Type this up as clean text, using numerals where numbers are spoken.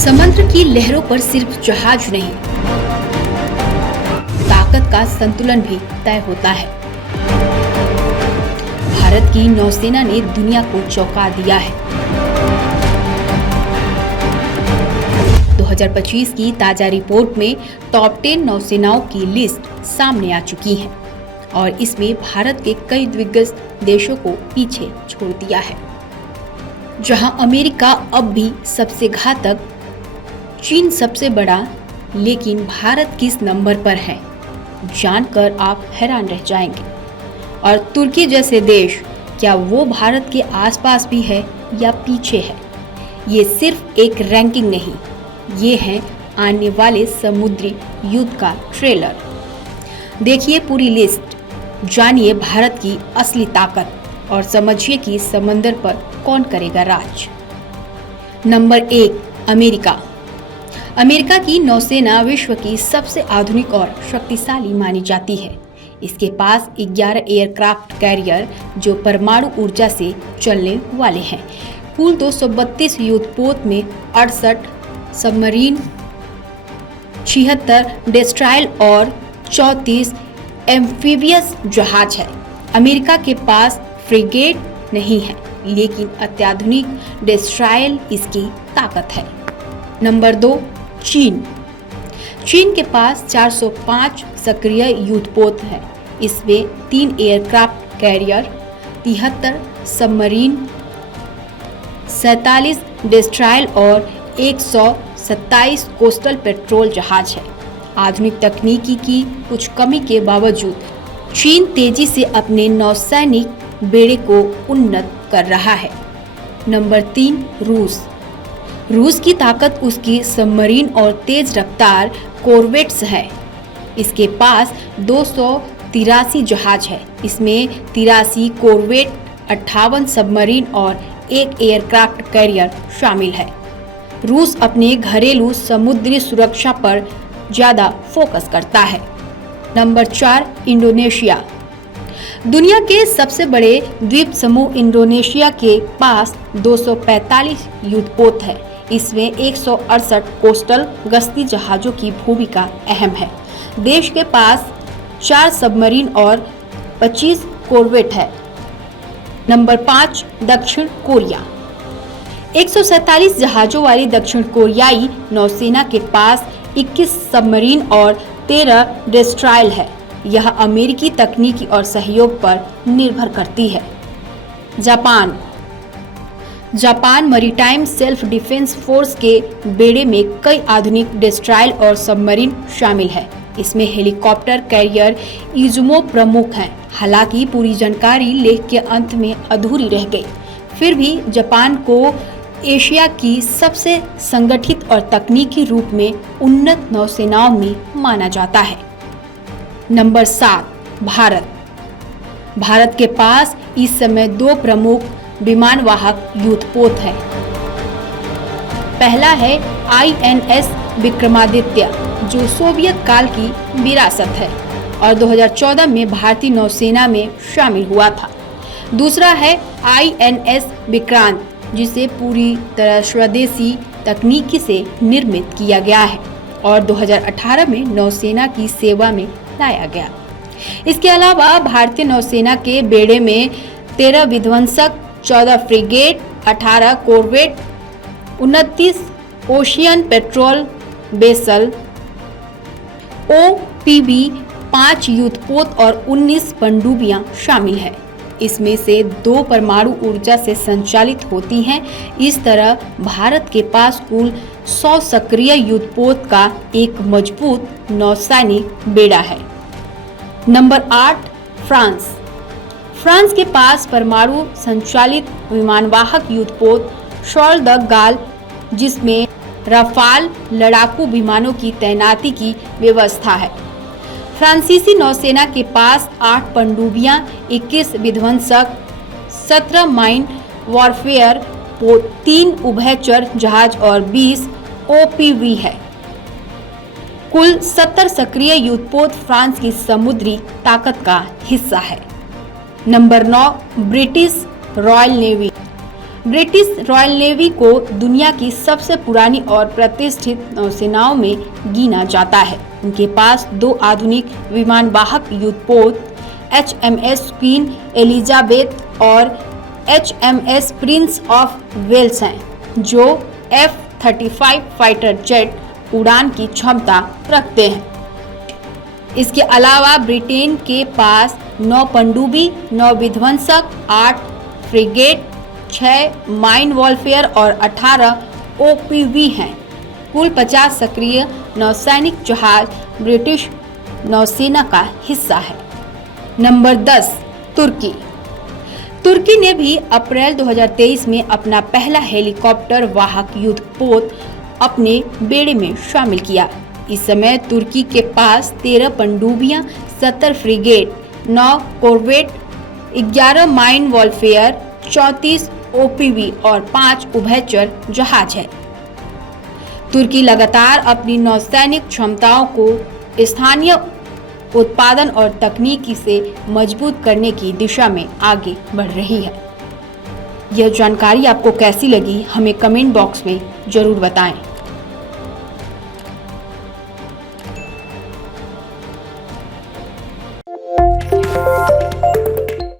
समुद्र की लहरों पर सिर्फ जहाज नहीं, ताकत का संतुलन भी तय होता है। भारत की नौसेना ने दुनिया को चौंका दिया है। 2025 की ताजा रिपोर्ट में टॉप 10 नौसेनाओं की लिस्ट सामने आ चुकी है और इसमें भारत के कई दिग्गज देशों को पीछे छोड़ दिया है। जहां अमेरिका अब भी सबसे घातक, चीन सबसे बड़ा, लेकिन भारत किस नंबर पर है जानकर आप हैरान रह जाएंगे। और तुर्की जैसे देश, क्या वो भारत के आसपास भी है या पीछे है? ये सिर्फ एक रैंकिंग नहीं, ये है आने वाले समुद्री युद्ध का ट्रेलर। देखिए पूरी लिस्ट, जानिए भारत की असली ताकत और समझिए कि समंदर पर कौन करेगा राज। Number 1, America. अमेरिका की नौसेना विश्व की सबसे आधुनिक और शक्तिशाली मानी जाती है। इसके पास 11 एयरक्राफ्ट कैरियर जो परमाणु ऊर्जा से चलने वाले हैं। कुल 232 युद्धपोत में 68 सबमरीन, 76 डेस्ट्रॉयल और 34 एम्फीबियस जहाज है। अमेरिका के पास फ्रिगेट नहीं है, लेकिन अत्याधुनिक डेस्ट्रॉयल इसकी ताकत है। नंबर 2, चीन। चीन के पास 405 सक्रिय युद्धपोत है। इसमें 3 एयरक्राफ्ट कैरियर, 73 सबमरीन, 47 डेस्ट्रॉयल और 127 कोस्टल पेट्रोल जहाज है। आधुनिक तकनीकी की कुछ कमी के बावजूद चीन तेजी से अपने नौसैनिक बेड़े को उन्नत कर रहा है। नंबर 3, रूस। रूस की ताकत उसकी सबमरीन और तेज रफ्तार कॉर्वेट्स है। इसके पास 283 जहाज है। इसमें 83 कॉर्वेट, 58 सबमरीन और 1 एयरक्राफ्ट कैरियर शामिल है। रूस अपने घरेलू समुद्री सुरक्षा पर ज्यादा फोकस करता है। Number 4, Indonesia. दुनिया के सबसे बड़े द्वीप समूह इंडोनेशिया के पास 245 युद्धपोत है। इसमें 168 कोस्टल गश्ती जहाजों की भूमिका अहम है। देश के पास 4 सबमरीन और 25 कॉर्वेट है। नंबर 5, दक्षिण कोरिया। 147 जहाजों वाली दक्षिण कोरियाई नौसेना के पास 21 सबमरीन और 13 डेस्ट्रॉयल है। यह अमेरिकी तकनीकी और सहयोग पर निर्भर करती है। Japan maritime self defence force के बेड़े में कई आधुनिक डेस्ट्रॉयल और सबमरीन शामिल है। इसमें हेलीकॉप्टर कैरियर इजुमो प्रमुख हैं। हालांकि पूरी जानकारी लेख के अंत में अधूरी रह गई। फिर भी जापान को एशिया की सबसे संगठित और तकनीकी रूप में उन्नत नौसेनाओं में माना जाता है। नंबर 7, भारत के पास इस समय 2 प्रमुख विमानवाहक युद्धपोत है। पहला है INS विक्रमादित्य, जो सोवियत काल की विरासत है और 2014 में भारतीय नौसेना में शामिल हुआ था। दूसरा है INS विक्रांत, जिसे पूरी तरह स्वदेशी तकनीकी से निर्मित किया गया है और 2018 में नौसेना की सेवा में लाया गया। इसके अलावा भारतीय नौसेना के बेड़े में 13 विध्वंसक, 14 frigate, 18 corvette, 29 ocean patrol vessel, OPV, 5 युद्धपोत और 19 पनडुब्बियां शामिल है। इसमें से 2 परमाणु ऊर्जा से संचालित होती हैं। इस तरह भारत के पास कुल 100 सक्रिय युद्धपोत का एक मजबूत नौसैनिक बेड़ा है। नंबर 8, फ्रांस के पास परमाणु संचालित विमानवाहक युद्धपोत शार्ल द गाल, जिसमें राफाल लड़ाकू विमानों की तैनाती की व्यवस्था है। फ्रांसीसी नौसेना के पास 8 पनडुब्बियां, 21 विध्वंसक, 17 माइन वॉरफेयर, 3 उभयचर जहाज और 20 OPV है। कुल 70 सक्रिय युद्धपोत फ्रांस की समुद्री ताकत का हिस्सा है। Number 9, British royal navy. British royal navy को दुनिया की सबसे पुरानी और प्रतिष्ठित नौसेनाओं में गिना जाता है। उनके पास 2 आधुनिक विमानवाहक युद्धपोत HMS क्वीन एलिजाबेथ और HMS प्रिंस ऑफ वेल्स हैं, जो F-35 फाइटर जेट उड़ान की क्षमता रखते हैं। इसके अलावा ब्रिटेन के पास 9 पनडुब्बी, 9 विध्वंसक, 8 फ्रिगेट, 6 माइन वॉरफेयर और 18 OPV हैं। कुल 50 सक्रिय नौसैनिक जहाज ब्रिटिश नौसेना का हिस्सा है। नंबर 10, तुर्की। तुर्की ने भी अप्रैल 2023 में अपना पहला हेलीकॉप्टर वाहक युद्धपोत अपने बेड़े में शामिल किया। इस समय तुर्की के पास 13 पनडुब्बियां, 70 frigate, 9 corvette, 11 mine warfare, 34 OPV और 5 उभयचर जहाज है। तुर्की लगातार अपनी नौसैनिक क्षमताओं को स्थानीय उत्पादन और तकनीकी से मजबूत करने की दिशा में आगे बढ़ रही है। यह जानकारी आपको कैसी लगी, हमें कमेंट बॉक्स में जरूर बताएं।